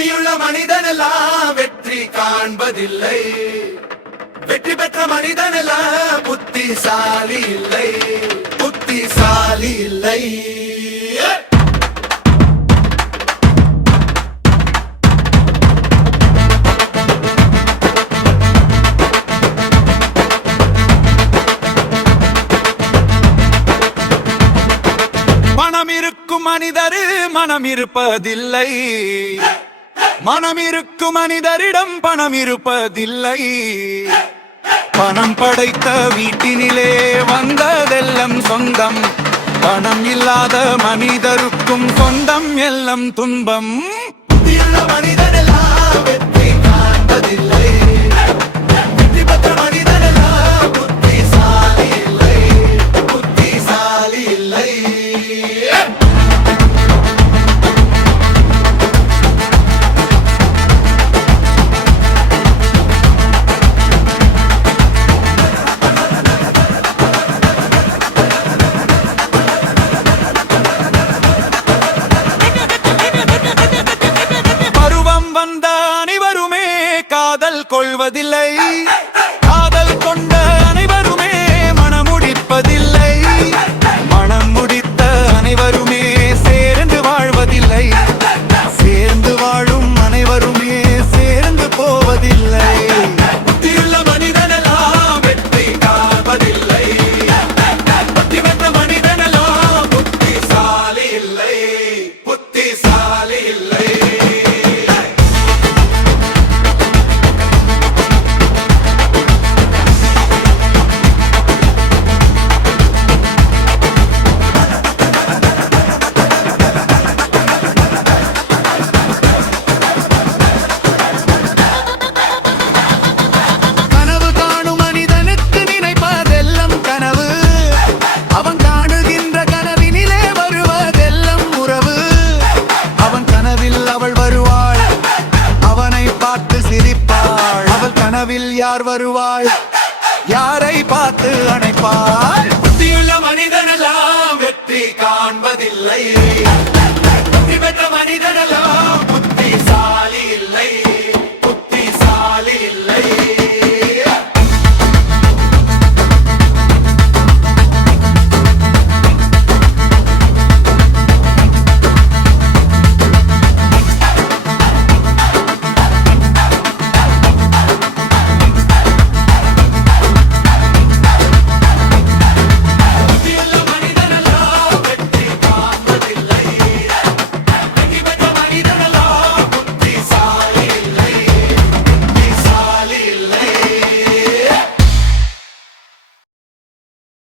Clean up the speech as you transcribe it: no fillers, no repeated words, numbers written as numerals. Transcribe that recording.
புத்தியுள்ள மனிதனெல்லாம் வெற்றி காண்பதில்லை. வெற்றி பெற்ற மனிதனெல்லாம் புத்திசாலி இல்லை, புத்திசாலி இல்லை. பணம் இருக்கும் மனிதரு மனம் இருப்பதில்லை, மனம் இருக்கும் மனிதரிடம் பணம் இருப்பதில்லை. பணம் படைத்த வீட்டினிலே வந்ததெல்லாம் சொந்தம், பணம் இல்லாத மனிதருக்கும் சொந்தம் எல்லாம் துன்பம். புத்தியுள்ள மனிதனெல்லாம் வெற்றி காண்பதில்லை, வெற்றி பெற்ற மனிதனெல்லாம் புத்திசாலி இல்லை, புத்திசாலி இல்லை. கொள்வதில்லை, காதல் கொண்ட அனைவருமே மனம் முடிப்பதில்லை, மனம் முடித்த அனைவருமே சேர்ந்து வாழ்வதில்லை, சேர்ந்து வாழும் அனைவருமே சேர்ந்து போவதில்லை. புத்தியுள்ள மனிதனெல்லாம் வெற்றி காண்பதில்லை, புத்தி பெற்ற மனிதனெல்லாம் புத்திசாலி இல்லை, புத்திசாலி இல்லை. யார் வருவாள், யாரை பார்த்து அணைப்பாள்? புத்தியுள்ள மனிதனெல்லாம் வெற்றி காண்பதில்லை, வெற்றி பெற்ற மனிதனெல்லாம்